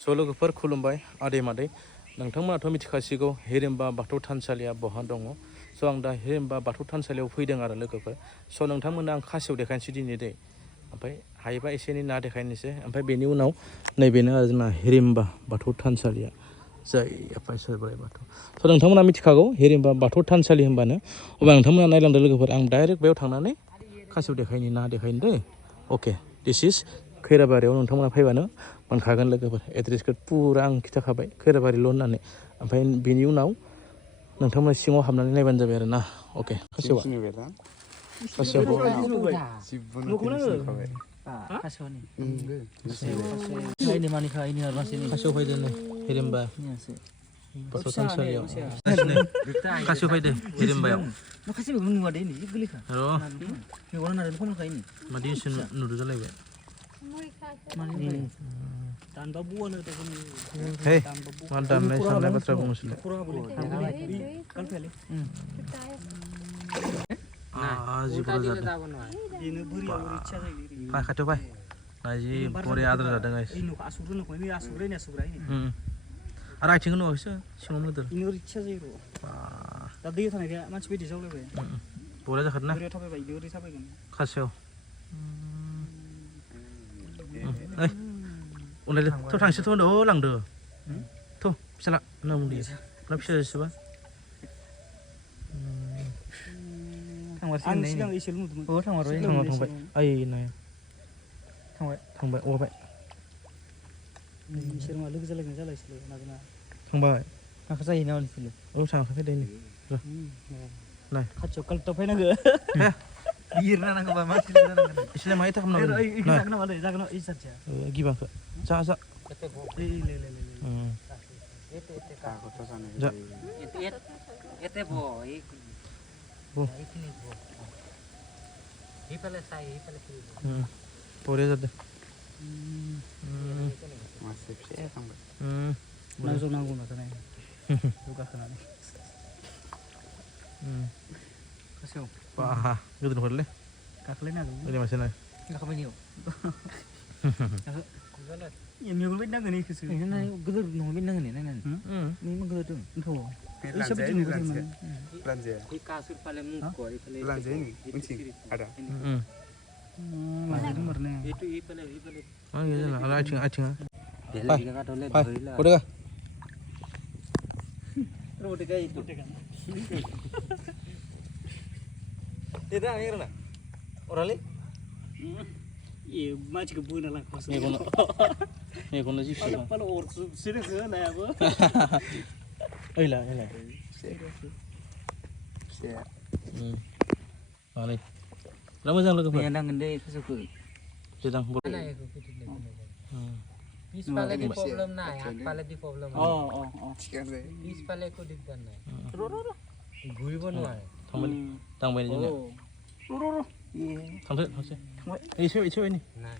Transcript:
स' लोगोफोर खुलुमबाय आदै मादै नोंथांमोनाथ' मिथिखासिगौ हिरिम्बा बाथौ थानसालिया बहा दङ स' आं दा हिरिम्बा बाथौ थानसालियाव फैदों आरो लोगोफोर स' नोंथांमोननो आं खासियाव देखायनोसै दिनै दै ओमफ्राय हायोबा एसे एनै ना देखायनोसै ओमफ्राय बेनि उनाव नैबेनो आरो जोंना हिरिम्बा बाथौ थानसालिया जै आफा इसोर बोराइ बाथौ स' नोंथांमोना मिथिखागौ हिरिम्बा बाथौ थानसालि होनबानो अब्ला नोंथांमोना नायलांदो लोगोफोर आं डाइरेक्ट बेयाव थांनानै खासियाव देखायनो ना देखायनो दै अके दिस इज खैराबारियाव नोंथांमोना फैबानो मोनखागोन लोगोफोर एड्रेसखौ पुरा आं खिथाखाबाय खैराबारिल' होननानै ओमफ्राय बेनि उनाव नोंथांमोना सिङाव हाबनानै नायबानो जाबाय आरो ना अके खासियाव फैदो नै हिरिम्बा बाथौ थानसालियाव खासियाव फैदो हिरिम्बायाव मादिसो नुदो जालायबाय हे मा दाननाय साननाय बाथ्रा बुंसैलाय फाय खाथियाव फाय नायजि बरिया आद्रा जादों आरो आथिंखौ नुवाखैसो सिङाव नुदों बरिया जाखादों ना खासियाव उन्दै थ' थांसै थ' औ लांदो थ' फिसाला ना मुलि ना फिसाजोसोबा थांबाय ओइ नाय थांबाय अबाय थांबाय माखा जायो ना नोंसोरलाय औ थाङाखै फैदो नै नाय खाथियाव कालेक्टाव फैनांगो बिरना नांगौबा मा इसोरलाय माहाय थाखाम नांगौ गिबाखो जा जा बरिया जादों नांगौ नाजानाय गाखोनानै खासेव बाहा गोदोर हरलै गाखोलायनो हागोन ओरै मानसि नाय गाखोबाय नियाव मेगन बायदि नांगोन इखोसो गोदोर नङा बायदि नांगोन नायनानै नों गोदोर दं मानसिखौ बोना लांखासो मेगननो जिसु ओइला मानै दा मोजां लोगोफोर नांगोन दे खासेवखौ जेदां পিছ পালে দি প্রবলেম নাই আগ পালে দি প্রবলেম ঠিক আছে পিছ পালে কো দিগদার নাই ঘুরিব নোৱাৰে থামবাই নি থামছে এইছো এইছো নি নাই